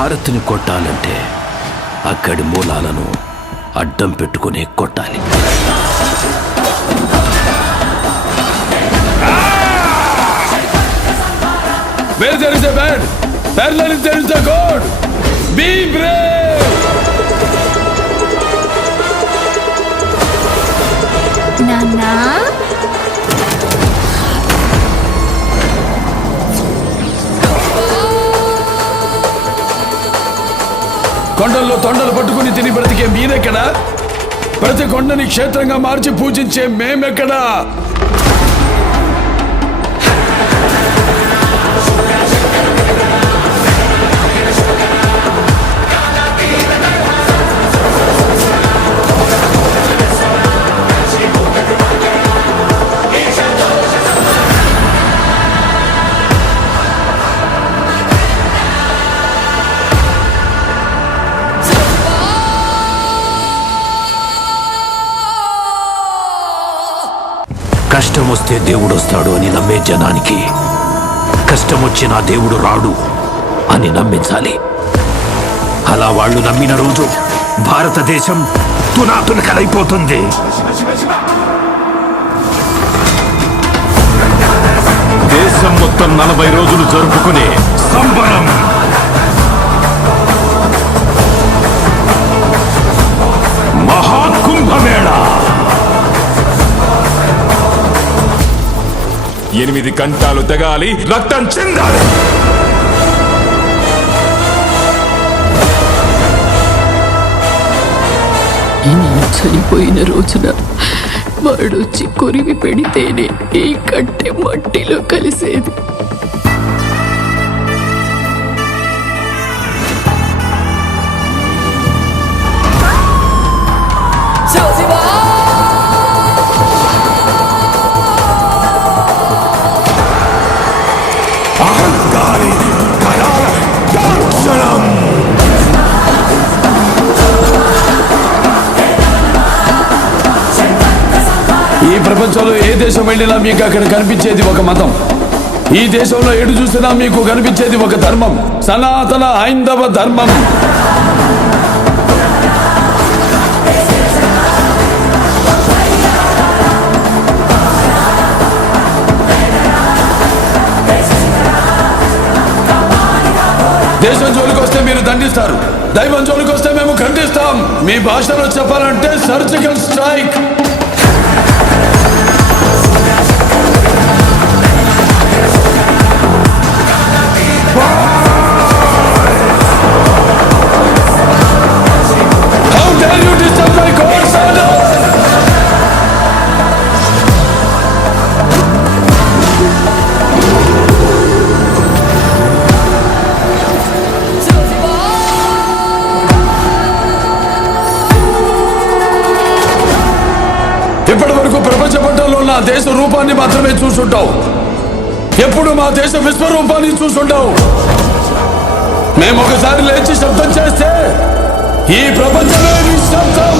భారత్ని కొట్టాలంటే అక్కడి మూలాలను అడ్డం పెట్టుకునే కొట్టాలి. Where there is a bad, parallel there is a God. Be brave. Nana. కొండల్లో తొండలు పట్టుకుని తిని బ్రతికే మీరెక్కడా? ప్రతి కొండని క్షేత్రంగా మార్చి పూజించే మేమెక్కడా? కష్టం వస్తే దేవుడు వస్తాడు అని నమ్మే జనానికి కష్టం వచ్చినా దేవుడు రాడు అని నమ్మించాలి. అలా వాళ్ళు నమ్మిన రోజు భారతదేశం తునాతునకలైపోతుంది. దేశం మొత్తం 40 రోజులు జరుపుకునే సంబరం. మహాకుంభమేళా 8 గంటలు తెగాలి, రక్తం చెందాలి. నేను చనిపోయిన రోజున వాడొచ్చి కొరివి పెడితేనే ఈ కట్టె మట్టిలో కలిసేది. ఈ ప్రపంచంలో ఏ దేశం వెళ్ళినా మీకు అక్కడ కనిపించేది ఒక మతం. ఈ దేశంలో ఎటు చూసినా మీకు కనిపించేది ఒక ధర్మం, సనాతన హైందవ ధర్మం. దేశం జోలికి వస్తే మీరు దండిస్తారు, దైవం జోలికి వస్తే మేము ఖండిస్తాం. మీ భాషలో చెప్పాలంటే surgical strike. How dare you disturb my court's order? ఇప్పటి వరకు ప్రపంచ పటంలో నా దేశ రూపాన్ని మాత్రమే చూసుంటావు. ఎప్పుడు మా దేశ విశ్వరూపాన్ని చూసుంటావు. మేము ఒకసారి లేచి శబ్దం చేస్తే ఈ ప్రపంచమే నిశ్శబ్దం.